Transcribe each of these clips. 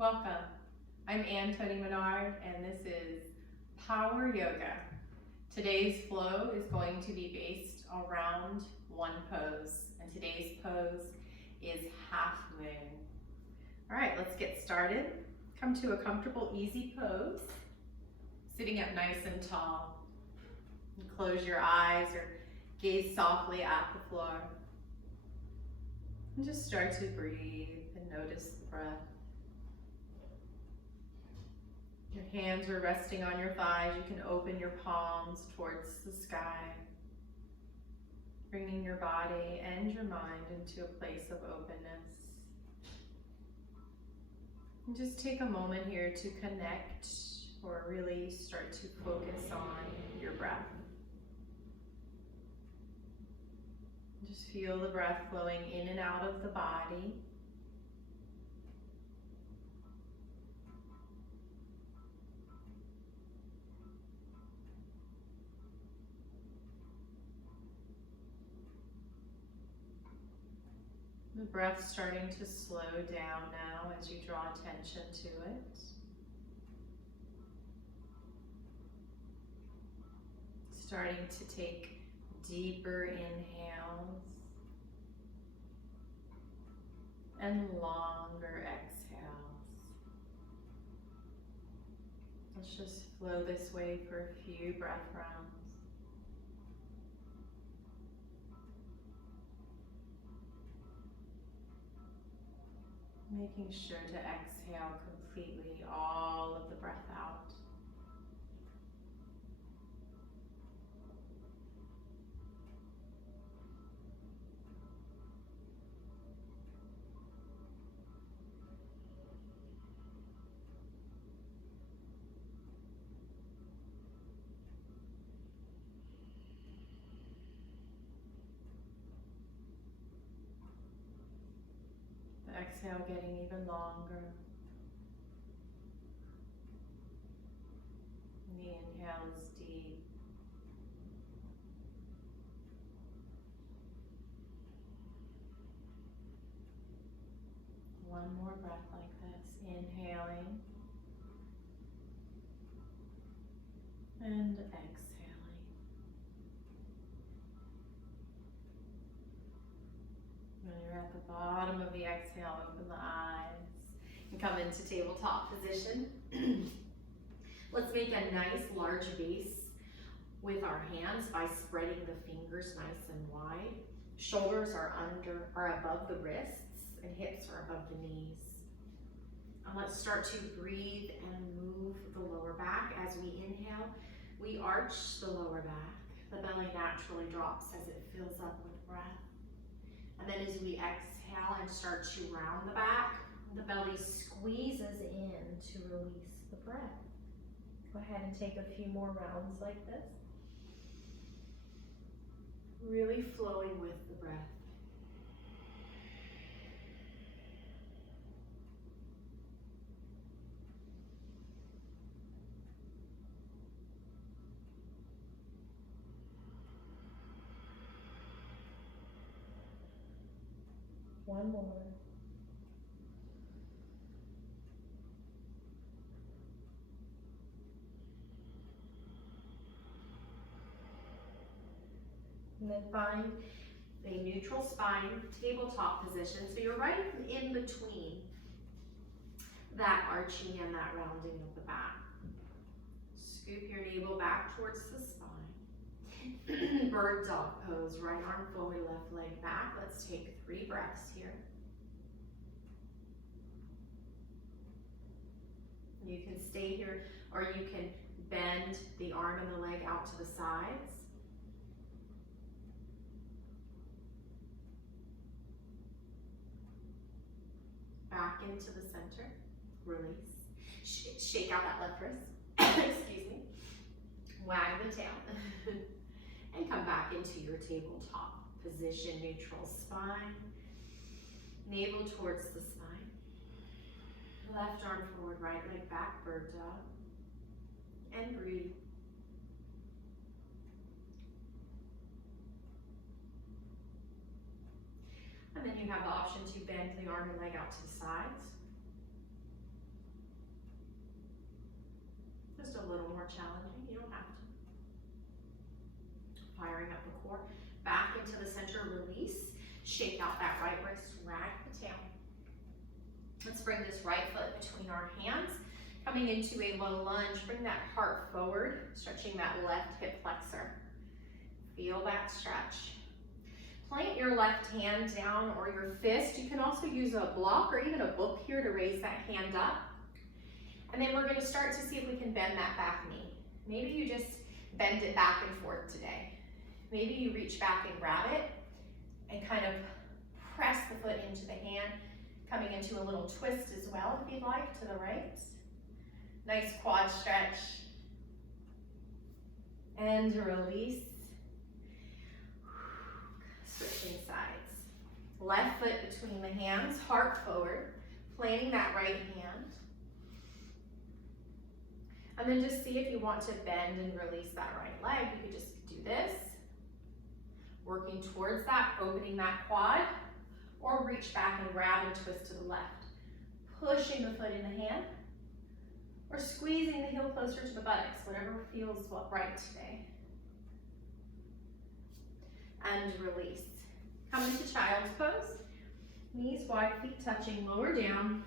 Welcome. I'm Toni Minard, and this is Power Yoga. Today's flow is going to be based around one pose, and today's pose is half moon. All right, let's get started. Come to a comfortable, easy pose, sitting up nice and tall. And close your eyes or gaze softly at the floor. And just start to breathe and notice the breath. Your hands are resting on your thighs. You can open your palms towards the sky, bringing your body and your mind into a place of openness. And just take a moment here to connect or really start to focus on your breath. Just feel the breath flowing in and out of the body. The breath starting to slow down now as you draw attention to it. Starting to take deeper inhales and longer exhales. Let's just flow this way for a few breath rounds. Making sure to exhale completely all of the breath out. Exhale getting even longer. And the inhale is deep. One more breath like this. Inhaling. And exhaling. When you're at the bottom of the exhale, open the eyes and come into tabletop position. Let's make a nice large base with our hands by spreading the fingers nice and wide. Shoulders are above the wrists and hips are above the knees. And let's start to breathe and move the lower back. As we inhale, we arch the lower back. The belly naturally drops as it fills up with breath. And then as we exhale and start to round the back, the belly squeezes in to release the breath. Go ahead and take a few more rounds like this. Really flowing with the breath. One more. And then find a neutral spine, tabletop position. So you're right in between that arching and that rounding of the back. Scoop your navel back towards the spine. Bird dog pose, right arm forward, left leg back. Let's take 3 breaths here. You can stay here or you can bend the arm and the leg out to the sides. Back into the center, release. Shake out that left wrist, excuse me. Wag the tail. And come back into your tabletop position, neutral spine. Navel towards the spine. Left arm forward, right leg back, bird dog. And breathe. And then you have the option to bend the arm and leg out to the sides. firing up the core. Back into the center, release. Shake out that right wrist, rag the tail. Let's bring this right foot between our hands. Coming into a low lunge, bring that heart forward, stretching that left hip flexor. Feel that stretch. Plant your left hand down or your fist. You can also use a block or even a book here to raise that hand up. And then we're going to start to see if we can bend that back knee. Maybe you just bend it back and forth today. Maybe you reach back and grab it and kind of press the foot into the hand, coming into a little twist as well if you'd like to the right. Nice quad stretch. And release. Switching sides. Left foot between the hands, heart forward, planting that right hand. And then just see if you want to bend and release that right leg. You could just do this, working towards that, opening that quad, or reach back and grab and twist to the left. Pushing the foot in the hand, or squeezing the heel closer to the buttocks, whatever feels right today. And release. Come into child's pose. Knees wide, feet touching, lower down.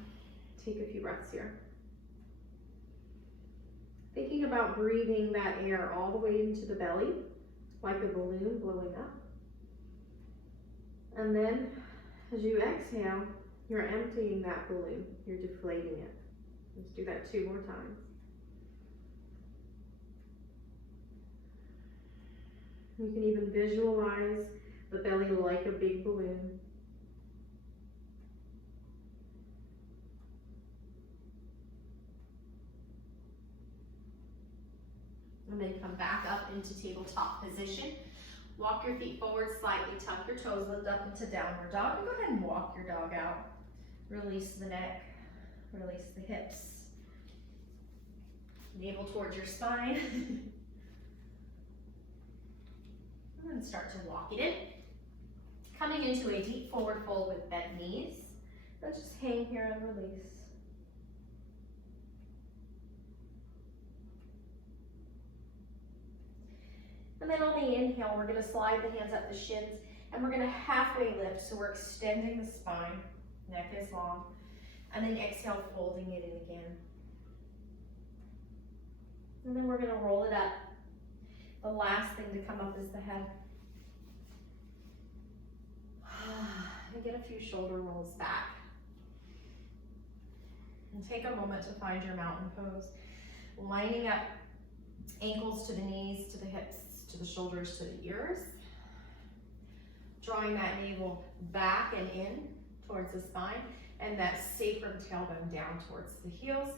Take a few breaths here. Thinking about breathing that air all the way into the belly, like a balloon blowing up. And then, as you exhale, you're emptying that balloon. You're deflating it. Let's do that 2 more times. You can even visualize the belly like a big balloon. And then come back up into tabletop position. Walk your feet forward slightly, tuck your toes, lift up into downward dog. And go ahead and walk your dog out. Release the neck, release the hips. Navel towards your spine. And then start to walk it in. Coming into a deep forward fold with bent knees. Let's just hang here and release. And then on the inhale, we're going to slide the hands up the shins, and we're going to halfway lift, so we're extending the spine, neck is long, and then exhale, folding it in again. And then we're going to roll it up. The last thing to come up is the head. And get a few shoulder rolls back. And take a moment to find your mountain pose. Lining up ankles to the knees, to the hips, to the shoulders, to the ears. Drawing that navel back and in towards the spine, and that sacrum tailbone down towards the heels.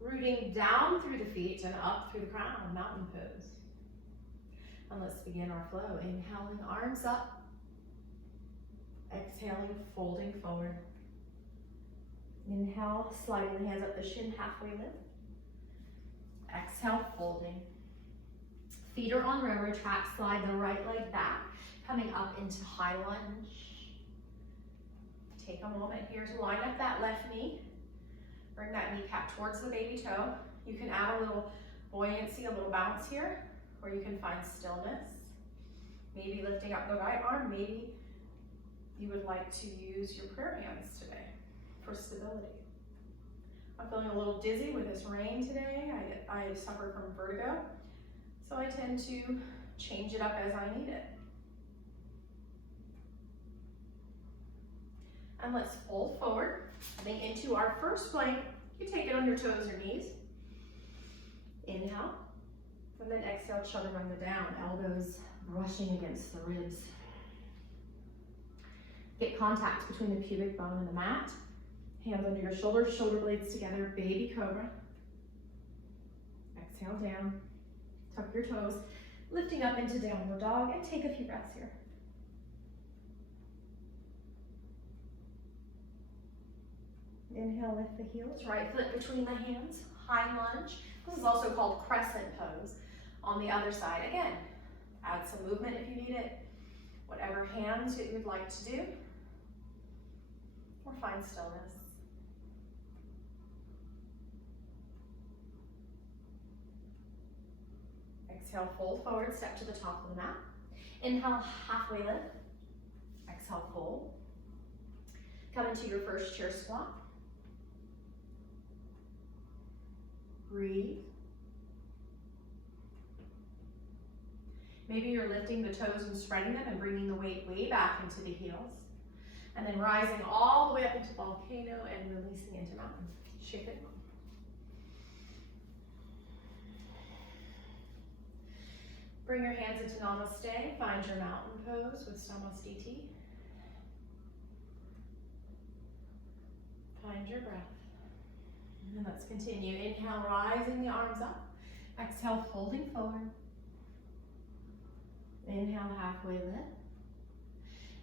Rooting down through the feet and up through the crown, mountain pose. And let's begin our flow. Inhaling, arms up. Exhaling, folding forward. Inhale, sliding the hands up the shin, halfway lift. Exhale, folding. Feet are on railroad track, slide the right leg back, coming up into high lunge. Take a moment here to line up that left knee. Bring that kneecap towards the baby toe. You can add a little buoyancy, a little bounce here, or you can find stillness. Maybe lifting up the right arm, maybe you would like to use your prayer hands today for stability. I'm feeling a little dizzy with this rain today. I suffer from vertigo, so I tend to change it up as I need it. And let's fold forward. Then into our first plank, you take it on your toes or knees. Inhale, and then exhale, chaturanga down, elbows brushing against the ribs. Get contact between the pubic bone and the mat. Hands under your shoulders, shoulder blades together, baby cobra. Exhale down, tuck your toes, lifting up into downward dog, and take a few breaths here. Inhale, lift the heels, right foot between the hands, high lunge. This is also called crescent pose. On the other side, again, add some movement if you need it. Whatever hands that you would like to do, or find stillness. Exhale, fold forward, step to the top of the mat. Inhale, halfway lift. Exhale, fold. Come into your first chair squat. Breathe. Maybe you're lifting the toes and spreading them and bringing the weight way back into the heels. And then rising all the way up into volcano and releasing into mountain. Shake it. Bring your hands into namaste. Find your mountain pose with Samasthiti. Find your breath. And let's continue. Inhale, rising the arms up. Exhale, folding forward. Inhale, halfway lift.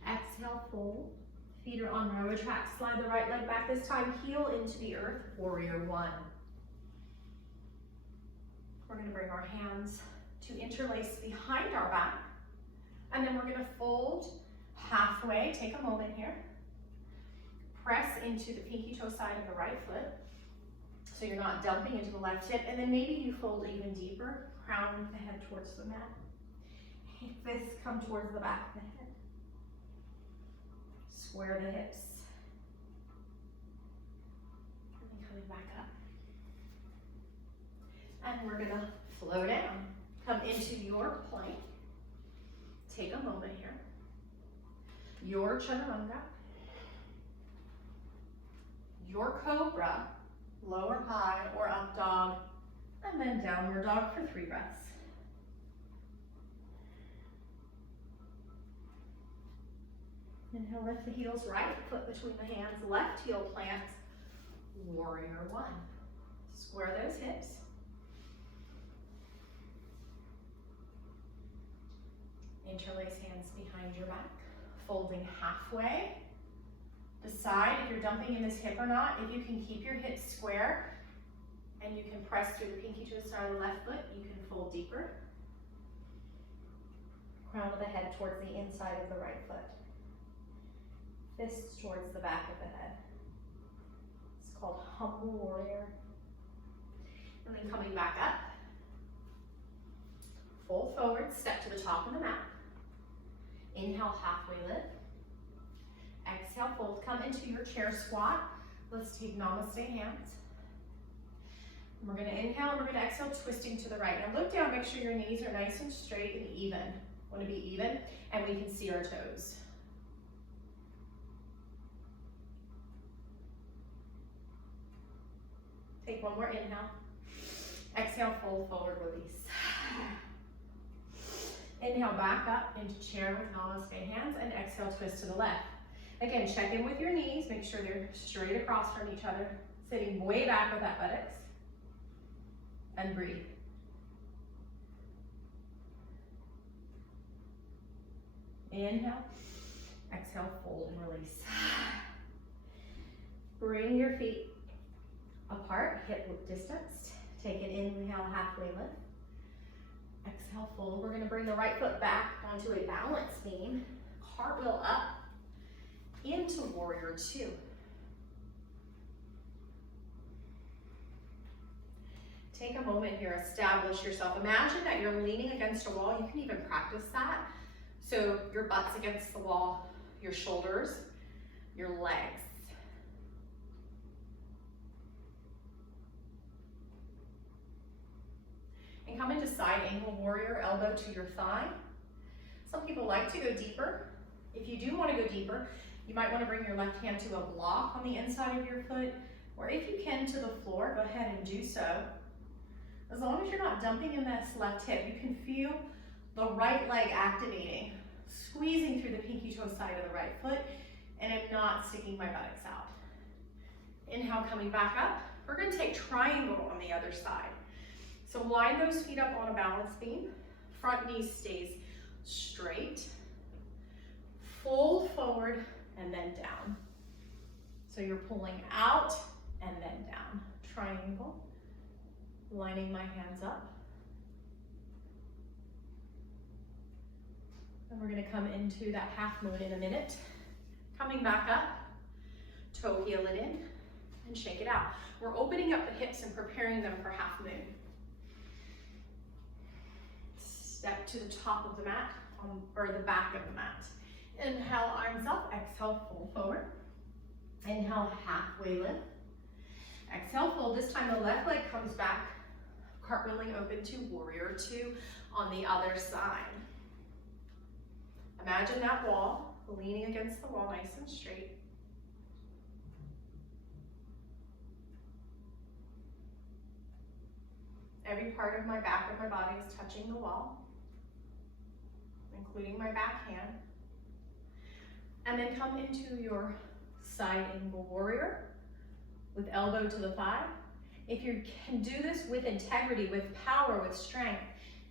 Exhale, fold. Feet are on railroad tracks. Slide the right leg back. This time, heel into the earth. Warrior one. We're going to bring our hands to interlace behind our back. And then we're going to fold halfway. Take a moment here. Press into the pinky toe side of the right foot. So you're not dumping into the left hip. And then maybe you fold even deeper. Crown the head towards the mat. Fists come towards the back of the head. Square the hips. And then coming back up. And we're gonna flow down. Come into your plank. Take a moment here. Your chaturanga. Your cobra, lower high or up dog, and then downward dog for 3 breaths. Inhale, lift the heels, right foot between the hands, left heel plant, warrior one. Square those hips. Interlace hands behind your back, folding halfway. Decide if you're dumping in this hip or not. If you can keep your hips square and you can press through the pinky to the side of the left foot, you can fold deeper. Crown of the head towards the inside of the right foot. Fists towards the back of the head. It's called humble warrior. And then coming back up. Fold forward, step to the top of the mat. Inhale, halfway lift. Exhale, fold. Come into your chair squat. Let's take namaste hands. And we're going to inhale and we're going to exhale, twisting to the right. Now look down, make sure your knees are nice and straight and even. Want to be even, and we can see our toes. Take one more inhale. Exhale, fold forward, release. Inhale, back up into chair with namaste hands, and exhale, twist to the left. Again, check in with your knees, make sure they're straight across from each other, sitting way back with that buttocks, and breathe. Inhale, exhale, fold and release. Bring your feet apart, hip width distance. Take it in, inhale, halfway lift. Exhale, fold. We're gonna bring the right foot back onto a balance beam. Cartwheel up into warrior two. Take a moment here, establish yourself. Imagine that you're leaning against a wall. You can even practice that. So your butt's against the wall, your shoulders, your legs. And come into side angle warrior, elbow to your thigh. Some people like to go deeper. If you do want to go deeper, you might want to bring your left hand to a block on the inside of your foot, or if you can to the floor, go ahead and do so. As long as you're not dumping in this left hip, you can feel the right leg activating, squeezing through the pinky toe side of the right foot, and I'm not sticking my buttocks out. Inhale, coming back up. We're going to take triangle on the other side. So line those feet up on a balance beam. Front knee stays straight. Fold forward and then down. So you're pulling out and then down. Triangle. Lining my hands up. And we're going to come into that half moon in a minute. Coming back up. Toe heel it in and shake it out. We're opening up the hips and preparing them for half moon. Step to the top of the mat or the back of the mat. Inhale, arms up, exhale, fold forward. Inhale, halfway lift. Exhale, fold. This time the left leg comes back, cartwheeling open to warrior two on the other side. Imagine that wall, leaning against the wall, nice and straight. Every part of my back of my body is touching the wall, including my back hand. And then come into your side angle warrior with elbow to the thigh. If you can do this with integrity, with power, with strength,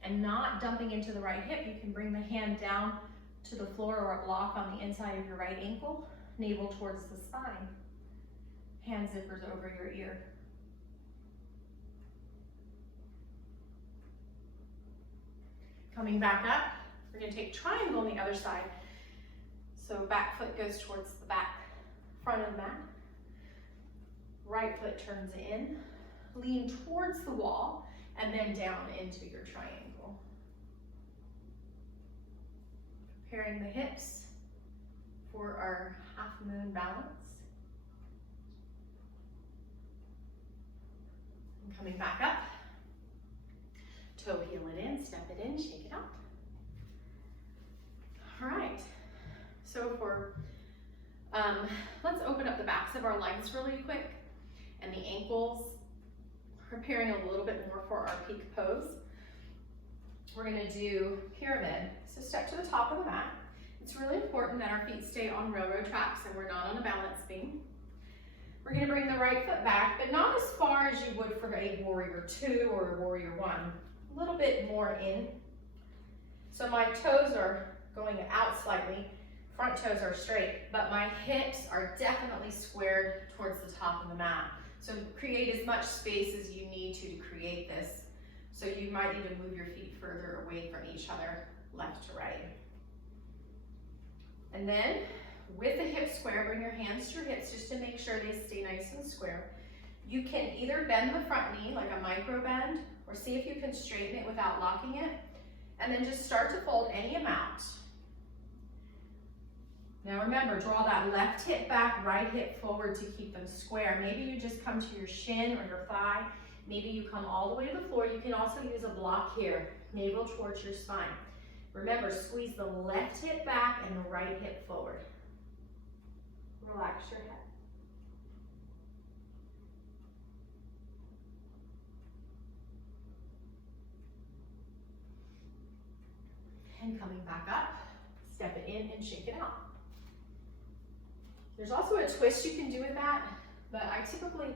and not dumping into the right hip, you can bring the hand down to the floor or a block on the inside of your right ankle, navel towards the spine. Hand zippers over your ear. Coming back up, we're going to take triangle on the other side. So back foot goes towards the back, front of the mat. Right foot turns in, lean towards the wall, and then down into your triangle. Preparing the hips for our half moon balance. And coming back up. Toe heel it in, step it in, shake it out. All right, so let's open up the backs of our legs really quick and the ankles, preparing a little bit more for our peak pose. We're gonna do pyramid. So step to the top of the mat. It's really important that our feet stay on railroad tracks and we're not on a balance beam. We're gonna bring the right foot back, but not as far as you would for a warrior two or a warrior one. A little bit more in. So my toes are going out slightly, front toes are straight, but my hips are definitely squared towards the top of the mat. So create as much space as you need to create this. So you might need to move your feet further away from each other, left to right. And then with the hip square, bring your hands to your hips just to make sure they stay nice and square. You can either bend the front knee like a micro bend, or see if you can straighten it without locking it, and then just start to fold any amount. Now remember, draw that left hip back, right hip forward to keep them square. Maybe you just come to your shin or your thigh. Maybe you come all the way to the floor. You can also use a block here, navel towards your spine. Remember, squeeze the left hip back and the right hip forward. Relax your head. And coming back up, step it in and shake it out. There's also a twist you can do with that, but I typically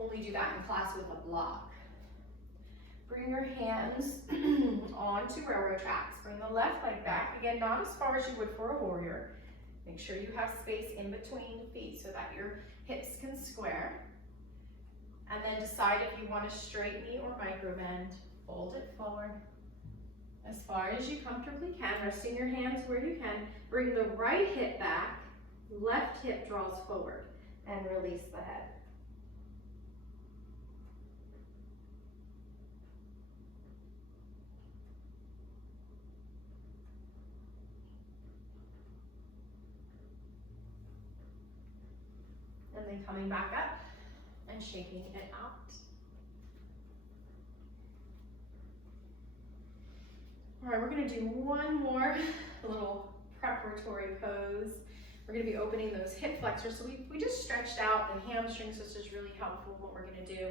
only do that in class with a block. Bring your hands onto railroad tracks. Bring the left leg back. Again, not as far as you would for a warrior. Make sure you have space in between the feet so that your hips can square. And then decide if you want a straight knee or micro bend. Fold it forward as far as you comfortably can, resting your hands where you can. Bring the right hip back, left hip draws forward, and release the head. And then coming back up and shaking it out. All right, we're gonna do one more little preparatory pose. We're gonna be opening those hip flexors. So we just stretched out the hamstrings, so this is really helpful what we're gonna do.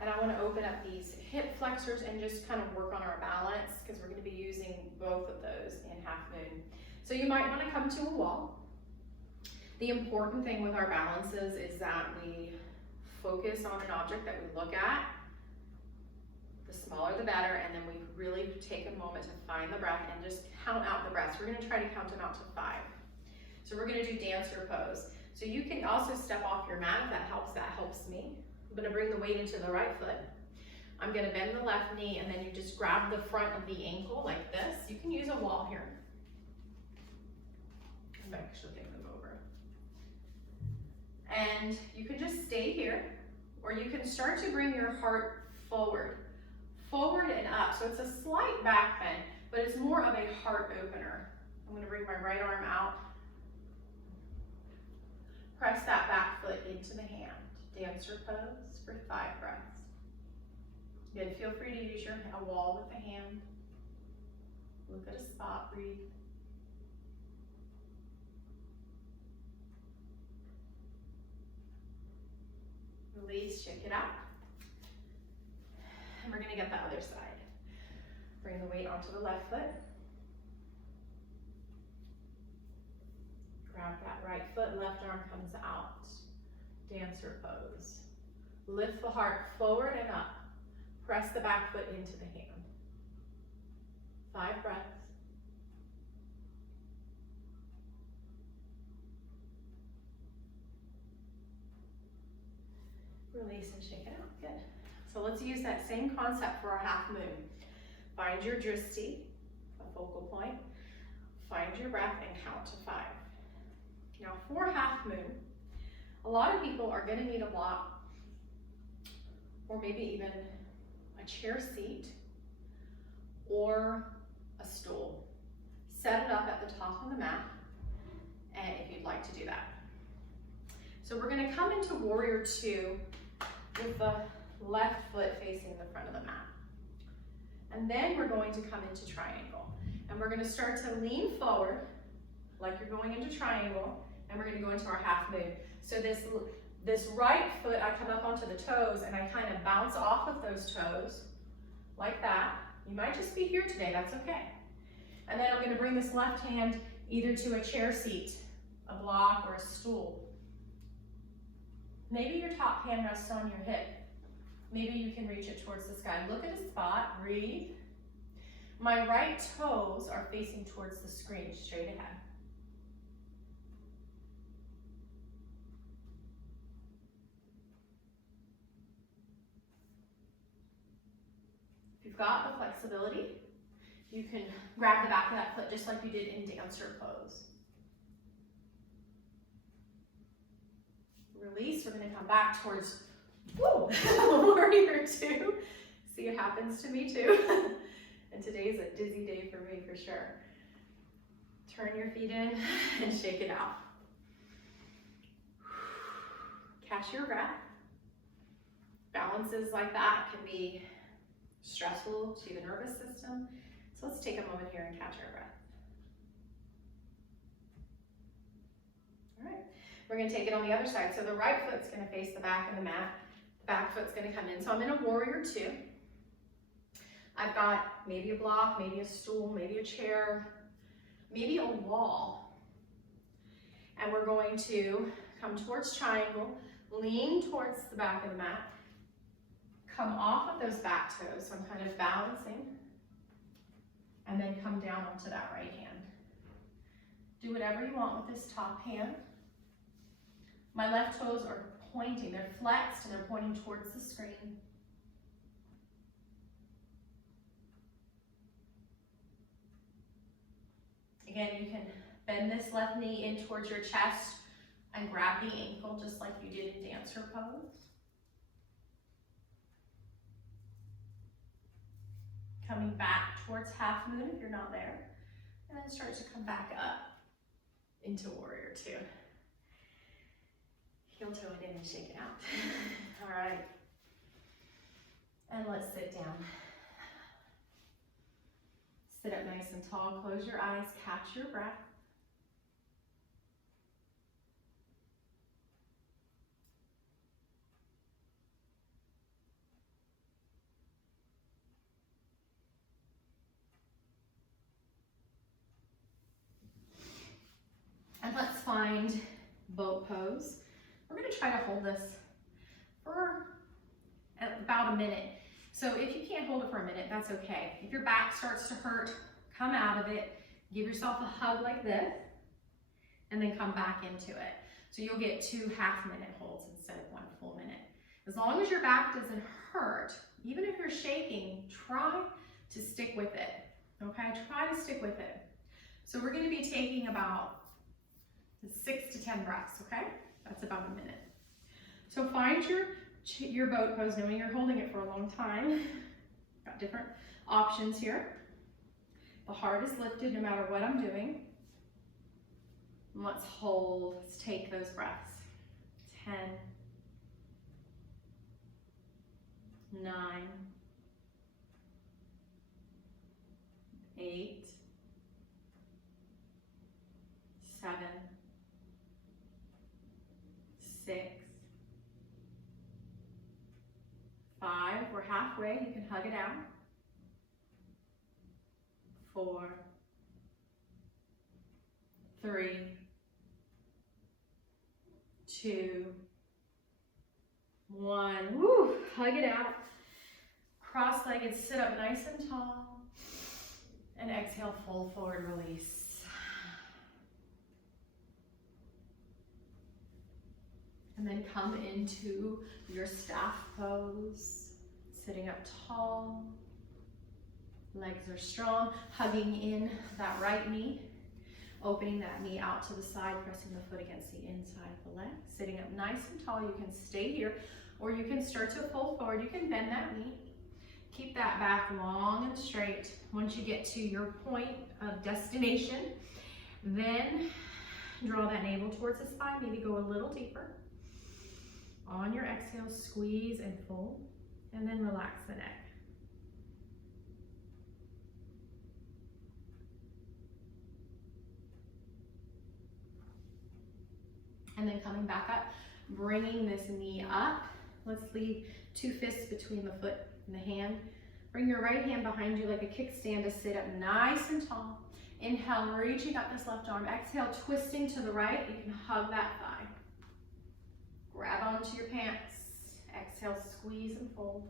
And I wanna open up these hip flexors and just kind of work on our balance because we're gonna be using both of those in half moon. So you might wanna come to a wall. The important thing with our balances is that we focus on an object that we look at. The smaller the better, and then we really take a moment to find the breath and just count out the breaths. We're gonna try to count them out to 5. So we're gonna do dancer pose. So you can also step off your mat if that helps me. I'm gonna bring the weight into the right foot. I'm gonna bend the left knee, and then you just grab the front of the ankle like this. You can use a wall here. I'm actually getting them over. And you can just stay here, or you can start to bring your heart forward and up. So it's a slight back bend, but it's more of a heart opener. I'm gonna bring my right arm out. Press that back foot into the hand. Dancer pose for 5 breaths. Good, feel free to use a wall with the hand. Look at a spot, breathe. Release, shake it out. And we're gonna get the other side. Bring the weight onto the left foot. Grab that right foot, left arm comes out. Dancer pose. Lift the heart forward and up. Press the back foot into the hand. 5 breaths. Release and shake it out, good. So let's use that same concept for our half moon. Find your drishti, a focal point. Find your breath and count to 5. Now for half moon, a lot of people are gonna need a block or maybe even a chair seat or a stool. Set it up at the top of the mat, and if you'd like to do that. So we're gonna come into warrior 2 with the left foot facing the front of the mat. And then we're going to come into triangle. And we're gonna start to lean forward like you're going into triangle, and we're gonna go into our half moon. So this right foot, I come up onto the toes and I kind of bounce off of those toes like that. You might just be here today, that's okay. And then I'm gonna bring this left hand either to a chair seat, a block, or a stool. Maybe your top hand rests on your hip. Maybe you can reach it towards the sky. Look at a spot, breathe. My right toes are facing towards the screen, straight ahead. If you've got the flexibility, you can grab the back of that foot just like you did in dancer pose. Release, we're gonna come back towards warrior 2. See, it happens to me too. And today's a dizzy day for me for sure. Turn your feet in and shake it out. Catch your breath. Balances like that can be stressful to the nervous system. So let's take a moment here and catch our breath. All right, we're gonna take it on the other side. So the right foot's gonna face the back of the mat. The back foot's gonna come in. So I'm in a warrior 2. I've got maybe a block, maybe a stool, maybe a chair, maybe a wall. And we're going to come towards triangle, lean towards the back of the mat, come off of those back toes, so I'm kind of balancing, and then come down onto that right hand. Do whatever you want with this top hand. My left toes are pointing, they're flexed and they're pointing towards the screen. Again, you can bend this left knee in towards your chest and grab the ankle just like you did in dancer pose. Coming back towards half moon if you're not there. And then start to come back up into warrior 2. Heel toe it in and shake it out. All right. And let's sit down. Sit up nice and tall, close your eyes, catch your breath. And let's find boat pose. We're gonna try to hold this for about a minute. So if you can't hold it for a minute, that's okay. If your back starts to hurt, come out of it, give yourself a hug like this, and then come back into it. So you'll get 2 half-minute holds instead of 1 full minute. As long as your back doesn't hurt, even if you're shaking, try to stick with it, okay? Try to stick with it. So we're gonna be taking about 6 to 10 breaths, okay? That's about a minute. So find your boat pose, knowing you're holding it for a long time. Got different options here. The heart is lifted no matter what I'm doing. And let's hold, let's take those breaths. 10, 9, 8, 7, 6, 5, we're halfway, you can hug it out. 4, 3, 2, 1. Woo, hug it out. Cross-legged, sit up nice and tall. And exhale, fold forward, release. And then come into your staff pose, sitting up tall. Legs are strong, hugging in that right knee, opening that knee out to the side, pressing the foot against the inside of the leg. Sitting up nice and tall, you can stay here, or you can start to fold forward. You can bend that knee. Keep that back long and straight. Once you get to your point of destination, then draw that navel towards the spine, maybe go a little deeper. On your exhale, squeeze and fold, and then relax the neck. And then coming back up, bringing this knee up. Let's leave 2 fists between the foot and the hand. Bring your right hand behind you like a kickstand to sit up nice and tall. Inhale, reaching up this left arm. Exhale, twisting to the right. You can hug that thigh. Grab onto your pants. Exhale, squeeze and fold.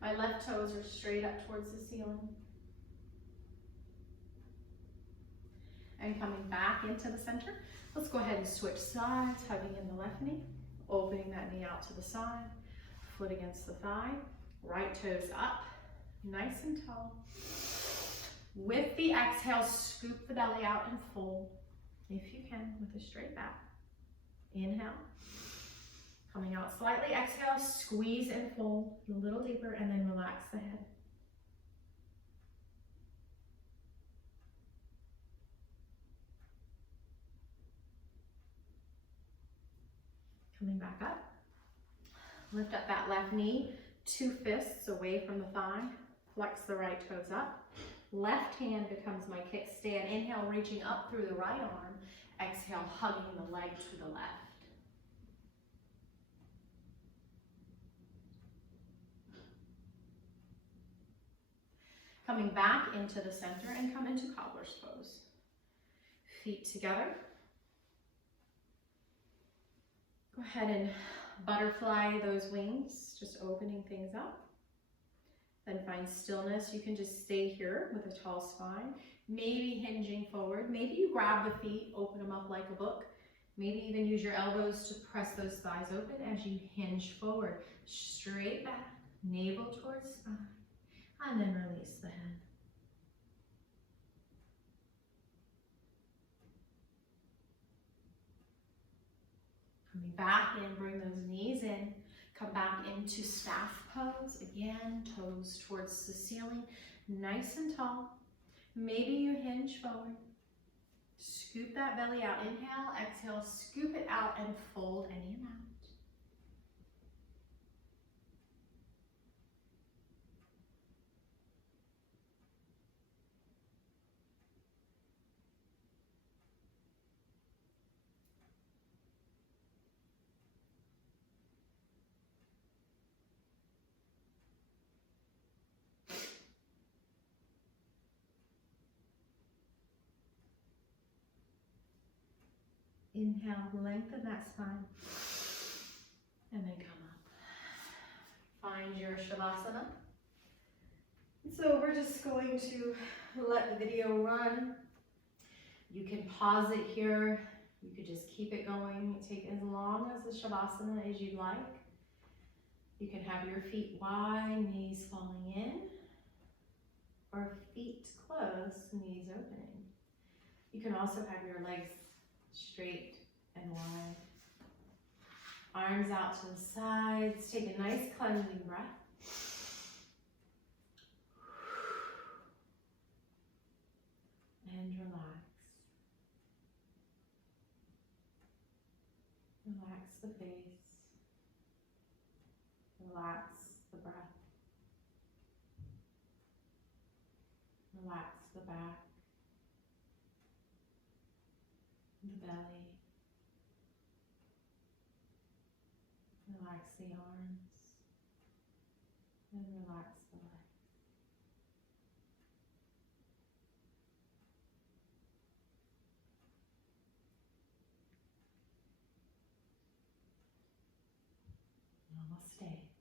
My left toes are straight up towards the ceiling. And coming back into the center. Let's go ahead and switch sides, hugging in the left knee, opening that knee out to the side, foot against the thigh, right toes up, nice and tall. With the exhale, scoop the belly out and fold, if you can, with a straight back. Inhale, coming out slightly, exhale, squeeze and fold a little deeper, and then relax the head. Coming back up, lift up that left knee, 2 fists away from the thigh, flex the right toes up. Left hand becomes my kickstand. Inhale, reaching up through the right arm. Exhale, hugging the leg to the left. Coming back into the center and come into cobbler's pose. Feet together. Go ahead and butterfly those wings, just opening things up. Then find stillness. You can just stay here with a tall spine, maybe hinging forward. Maybe you grab the feet, open them up like a book. Maybe even use your elbows to press those thighs open as you hinge forward. Straight back, navel towards spine, and then release the head. Coming back in, bring those knees in. Come back into staff pose. Again, toes towards the ceiling, nice and tall. Maybe you hinge forward. Scoop that belly out. Inhale, exhale, scoop it out and fold any amount. Inhale, lengthen that spine, and then come up. Find your Shavasana. So we're just going to let the video run. You can pause it here. You could just keep it going. Take as long as the Shavasana as you'd like. You can have your feet wide, knees falling in, or feet closed, knees opening. You can also have your legs straight and wide. Arms out to the sides. Take a nice cleansing breath. Relax the breath. Relax the back, the belly. Relax the arms and relax the legs. Namaste.